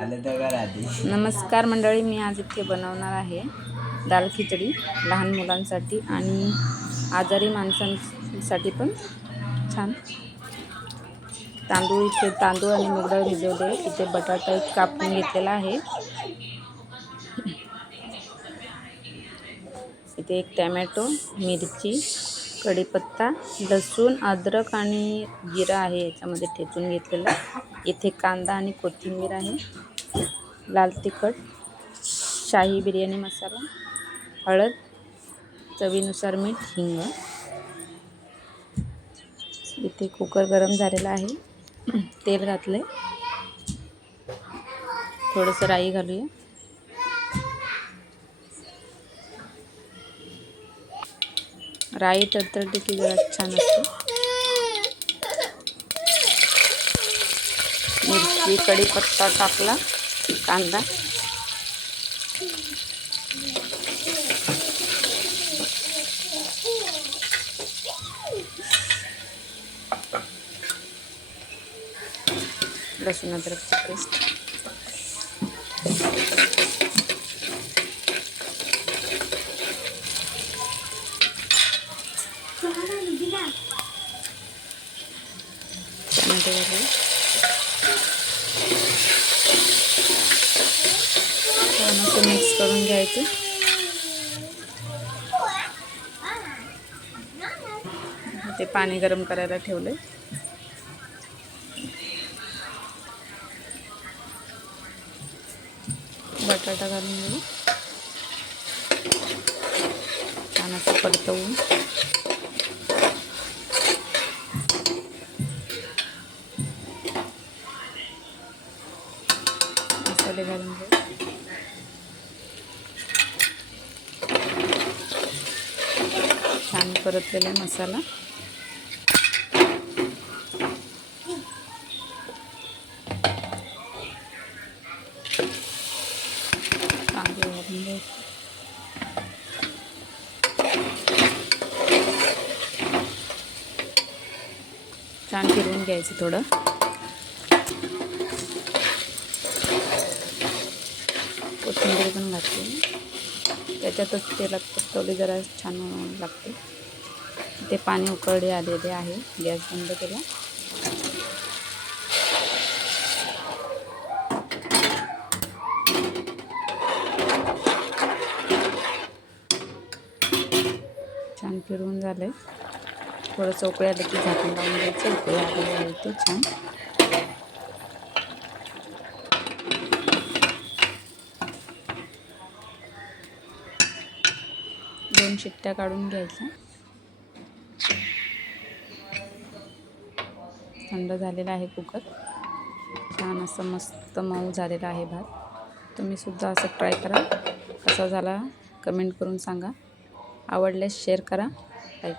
नमस्कार मंडळी मी आज इथे बनवणार आहे दाल खिचडी लहान मुलांसाठी आणि आजारी माणसांसाठी पण छान. तांदूळ इथे तांदूळ आणि मुगडाळ भिजवले इथे बटाटा एक कापून घेतलेला आहे. इथे एक टॅमॅटो मिरची कढीपत्ता लसूण अद्रक आणि जिरा आहे याच्यामध्ये ठेचून घेतलेलं. इथे कांदा आणि कोथिंबीर आहे. लाल तिखट शाही बिर्याणी मसाला हळद चवीनुसार मीठ हिंग. इथे कुकर गरम झालेला आहे. तेल घातलं आहे थोडंसं राई घालूया. राई तर की जरा छान असते. मिरची कढीपत्ता टाकला. कांदा लसूण अद्रकची पेस्ट टोमॅटो छान असं मिक्स करून घ्यायचं. ते पाणी गरम करायला ठेवले बटाटा घालून घेऊ. छान असं परतवून. मसाले घालून घेऊ. छान परतलेला मसाला. तांदूळ घालून घ्यायचे. छान फिरवून घ्यायचं थोडं. कोथिंबीर पण घातली त्याच्यातच तेलात परतवली जरा छान लागते. ते पाणी उकळले आलेले आहे. गॅस बंद केला. छान फिरवून झालं थोडंसं उकळी आलं की झाकण लावून द्यायचं उकळी आलेली आहे ते छान. दोन शिट्ट्या काढून घ्यायच्या. थंड झालेला आहे कुकर. छान असं मस्त मऊ झालेला आहे भात. तुम्ही सुद्धा असं ट्राय करा. कसा झाला कमेंट करून सांगा. आवडल्यास शेअर करा. लाईक